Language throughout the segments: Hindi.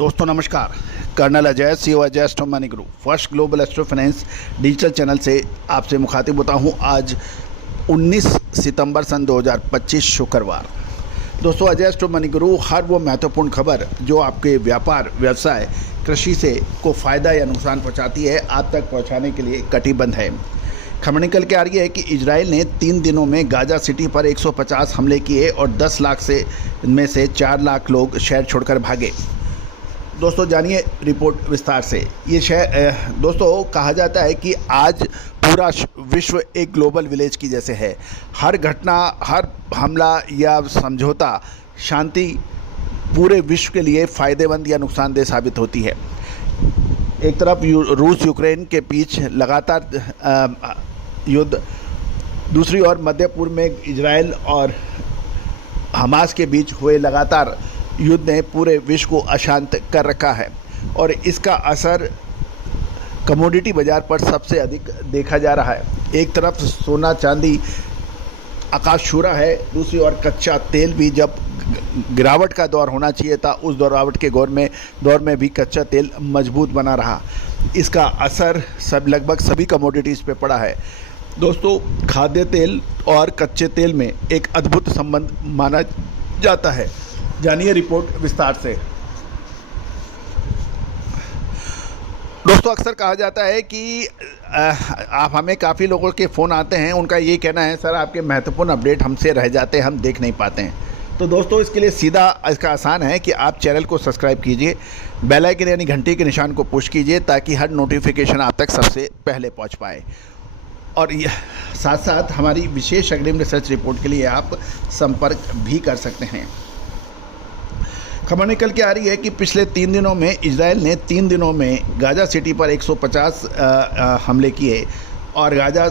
दोस्तों नमस्कार। Colonel Ajay CEO Ajay astro money group first global astro finance digital channel से आपसे मुखातिब होता हूं। आज 19 सितंबर सन 2025 शुक्रवार। दोस्तों अजय एस्ट्रो मनी ग्रुप हर वो महत्वपूर्ण खबर जो आपके व्यापार व्यवसाय कृषि से को फ़ायदा या नुकसान पहुंचाती है आप तक पहुंचाने के लिए कटिबद्ध है। खबर निकल के आ रही है कि इजराइल ने 3 दिनों में गाजा सिटी पर 150 हमले किए और 10 लाख में से 4 लाख लोग शहर छोड़कर भागे। दोस्तों जानिए रिपोर्ट विस्तार से। ये शहर दोस्तों कहा जाता है कि आज पूरा विश्व एक ग्लोबल विलेज की जैसे है। हर घटना, हर हमला या समझौता शांति पूरे विश्व के लिए फ़ायदेमंद या नुकसानदेह साबित होती है। एक तरफ रूस यूक्रेन के बीच लगातार युद्ध, दूसरी ओर मध्य पूर्व में इजराइल और हमास के बीच हुए लगातार युद्ध ने पूरे विश्व को अशांत कर रखा है और इसका असर कमोडिटी बाज़ार पर सबसे अधिक देखा जा रहा है। एक तरफ सोना चांदी आकाश छू रहा है, दूसरी ओर कच्चा तेल भी जब गिरावट का दौर होना चाहिए था उस गिरावट के दौर में भी कच्चा तेल मजबूत बना रहा। इसका असर लगभग सभी कमोडिटीज़ पे पड़ा है। दोस्तों खाद्य तेल और कच्चे तेल में एक अद्भुत संबंध माना जाता है। जानिए रिपोर्ट विस्तार से। दोस्तों अक्सर कहा जाता है कि आप हमें काफ़ी लोगों के फ़ोन आते हैं, उनका ये कहना है सर आपके महत्वपूर्ण अपडेट हमसे रह जाते हैं, हम देख नहीं पाते हैं। तो दोस्तों इसके लिए सीधा इसका आसान है कि आप चैनल को सब्सक्राइब कीजिए, बेल आइकन यानी घंटी के निशान को पुश कीजिए ताकि हर नोटिफिकेशन आप तक सबसे पहले पहुंच पाए। और साथ साथ हमारी विशेष अग्रिम रिसर्च रिपोर्ट के लिए आप संपर्क भी कर सकते हैं। खबर निकल के आ रही है कि पिछले 3 दिनों में इजराइल ने 3 दिनों में गाजा सिटी पर 150 हमले किए और गाजा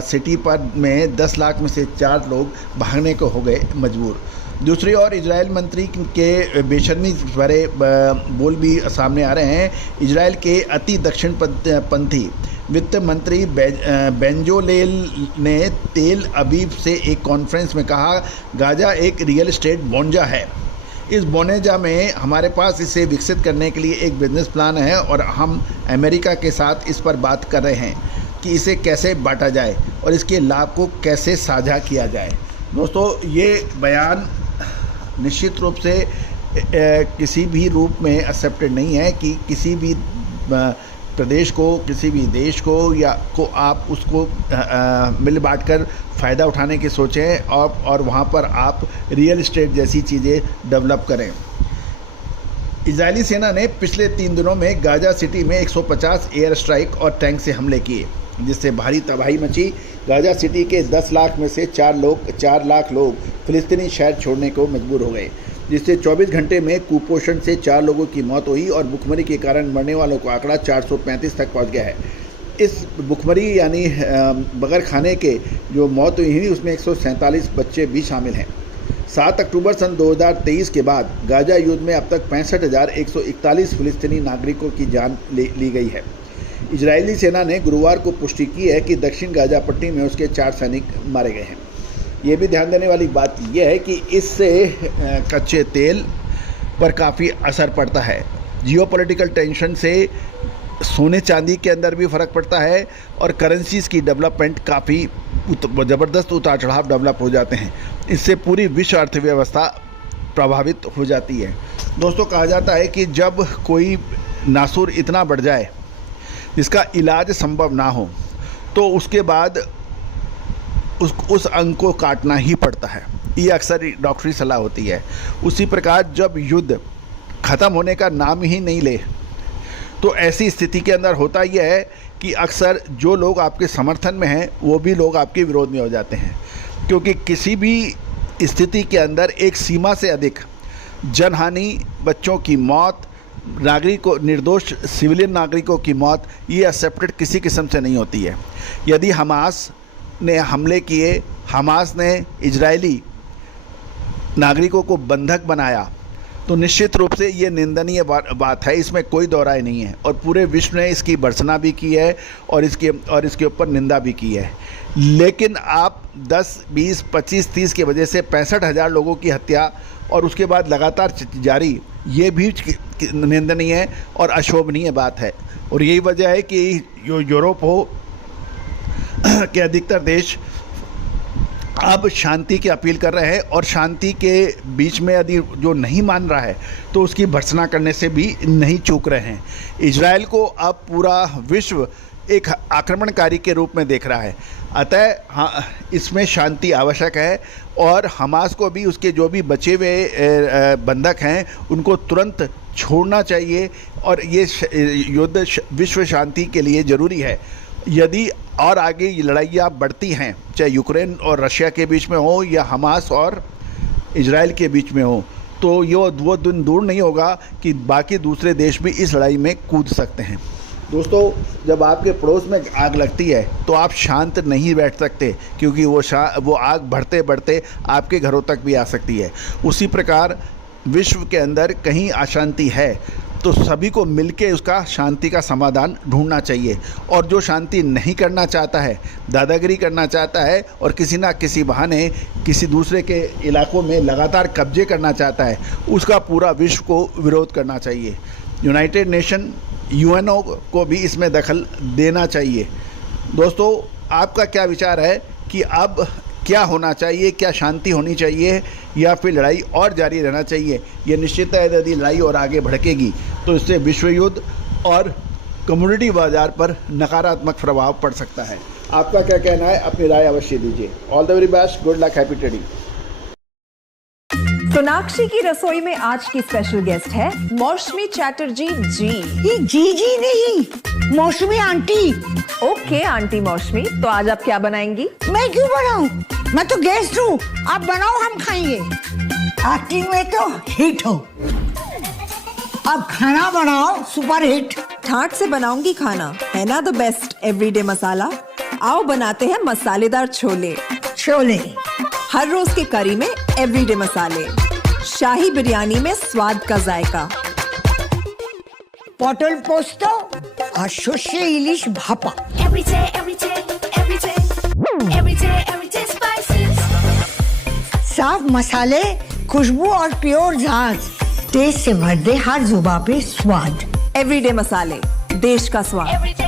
सिटी पर में 10 लाख में से 4 लोग भागने को हो गए मजबूर। दूसरी ओर इजराइल मंत्री के बेशर्मी भरे बोल भी सामने आ रहे हैं। इजराइल के अति दक्षिणपंथी वित्त मंत्री बेंजोलेल ने तेल अवीव से एक कॉन्फ्रेंस में कहा, गाजा एक रियल एस्टेट बोंजा है। इस बोनेजा में हमारे पास इसे विकसित करने के लिए एक बिजनेस प्लान है और हम अमेरिका के साथ इस पर बात कर रहे हैं कि इसे कैसे बांटा जाए और इसके लाभ को कैसे साझा किया जाए। दोस्तों ये बयान निश्चित रूप से किसी भी रूप में एक्सेप्टेड नहीं है कि किसी भी प्रदेश को, किसी भी देश को या को आप उसको मिल बांट कर फ़ायदा उठाने की सोचें और वहाँ पर आप रियल एस्टेट जैसी चीज़ें डेवलप करें। इजरायली सेना ने पिछले 3 दिनों में गाजा सिटी में 150 एयर स्ट्राइक और टैंक से हमले किए जिससे भारी तबाही मची। गाजा सिटी के 10 लाख में से 4 लाख लोग फ़िलिस्तीनी शहर छोड़ने को मजबूर हो गए, जिससे 24 घंटे में कुपोषण से 4 लोगों की मौत हुई और भुखमरी के कारण मरने वालों का आंकड़ा 435 तक पहुंच गया है। इस भुखमरी यानी बगैर खाने के जो मौत हुई उसमें 147 बच्चे भी शामिल हैं। 7 अक्टूबर सन 2023 के बाद गाजा युद्ध में अब तक 65,141 फ़िलिस्तीनी नागरिकों की जान ली गई है। इजरायली सेना ने गुरुवार को पुष्टि की है कि दक्षिण गाजा पट्टी में उसके 4 सैनिक मारे गए हैं। ये भी ध्यान देने वाली बात यह है कि इससे कच्चे तेल पर काफ़ी असर पड़ता है। जियोपॉलिटिकल टेंशन से सोने चांदी के अंदर भी फ़र्क पड़ता है और करेंसीज़ की डेवलपमेंट काफ़ी ज़बरदस्त उतार चढ़ाव डेवलप हो जाते हैं। इससे पूरी विश्व अर्थव्यवस्था प्रभावित हो जाती है। दोस्तों कहा जाता है कि जब कोई नासूर इतना बढ़ जाए जिसका इलाज संभव ना हो तो उसके बाद उस अंग को काटना ही पड़ता है। ये अक्सर डॉक्टरी सलाह होती है। उसी प्रकार जब युद्ध ख़त्म होने का नाम ही नहीं ले तो ऐसी स्थिति के अंदर होता यह है कि अक्सर जो लोग आपके समर्थन में हैं वो भी लोग आपके विरोध में हो जाते हैं, क्योंकि किसी भी स्थिति के अंदर एक सीमा से अधिक जनहानि, बच्चों की मौत, निर्दोष सिविलियन नागरिकों की मौत, ये एक्सेप्टेड किसी किस्म से नहीं होती है। यदि हमास ने हमले किए, हमास ने इजरायली नागरिकों को बंधक बनाया तो निश्चित रूप से ये निंदनीय बात है, इसमें कोई दो राय नहीं है। और पूरे विश्व ने इसकी भर्त्सना भी की है और इसके ऊपर निंदा भी की है। लेकिन आप 10, 20, 25, 30 की वजह से 65,000 लोगों की हत्या और उसके बाद लगातार जारी, ये भी निंदनीय है और अशोभनीय बात है। और यही वजह है कि यूरोप हो के अधिकतर देश अब शांति की अपील कर रहे हैं और शांति के बीच में यदि जो नहीं मान रहा है तो उसकी भर्त्सना करने से भी नहीं चूक रहे हैं। इजराइल को अब पूरा विश्व एक आक्रमणकारी के रूप में देख रहा है। अतः हाँ, इसमें शांति आवश्यक है और हमास को भी उसके जो भी बचे हुए बंधक हैं उनको तुरंत छोड़ना चाहिए और ये युद्ध विश्व शांति के लिए ज़रूरी है। यदि और आगे ये लड़ाइयाँ बढ़ती हैं, चाहे यूक्रेन और रशिया के बीच में हो या हमास और इजराइल के बीच में हो, तो वो दिन दूर नहीं होगा कि बाकी दूसरे देश भी इस लड़ाई में कूद सकते हैं। दोस्तों, जब आपके पड़ोस में आग लगती है तो आप शांत नहीं बैठ सकते, क्योंकि वो आग बढ़ते बढ़ते आपके घरों तक भी आ सकती है। उसी प्रकार विश्व के अंदर कहीं अशांति है तो सभी को मिलके उसका शांति का समाधान ढूंढना चाहिए। और जो शांति नहीं करना चाहता है, दादागिरी करना चाहता है और किसी ना किसी बहाने किसी दूसरे के इलाकों में लगातार कब्जे करना चाहता है, उसका पूरा विश्व को विरोध करना चाहिए। यूनाइटेड नेशन यूएनओ को भी इसमें दखल देना चाहिए। दोस्तों, आपका क्या विचार है कि अब क्या होना चाहिए? क्या शांति होनी चाहिए या फिर लड़ाई और जारी रहना चाहिए? ये निश्चित है, यदि लड़ाई और आगे भड़केगी तो इससे विश्व युद्ध और कम्युनिटी बाजार पर नकारात्मक प्रभाव पड़ सकता है। आपका क्या कहना है? अपनी राय अवश्य दीजिए। All the very best, good luck, happy trading. Sonakshi की रसोई में आज की स्पेशल गेस्ट है मौसमी चैटर्जी जी। ये जी नहीं, मौसमी आंटी। ओके आंटी मौसमी, तो आज आप क्या बनाएंगी? मैं क्यों बनाऊं? मैं तो गेस्ट हूँ, आप बनाओ, हम खाएंगे। एक्टिंग में तो हिट हो, अब खाना बनाओ सुपर हिट। ठाट से बनाऊंगी खाना, है ना द बेस्ट एवरीडे मसाला। आओ बनाते हैं मसालेदार छोले। छोले हर रोज की करी में एवरीडे मसाले, शाही बिरयानी में स्वाद का जायका। पटल पोस्तो और सर्षे इलिश भापा। साफ मसाले, खुशबू और प्योर झांझ, टेस्ट से भर दे हर जुबान पे स्वाद। एवरीडे मसाले, देश का स्वाद।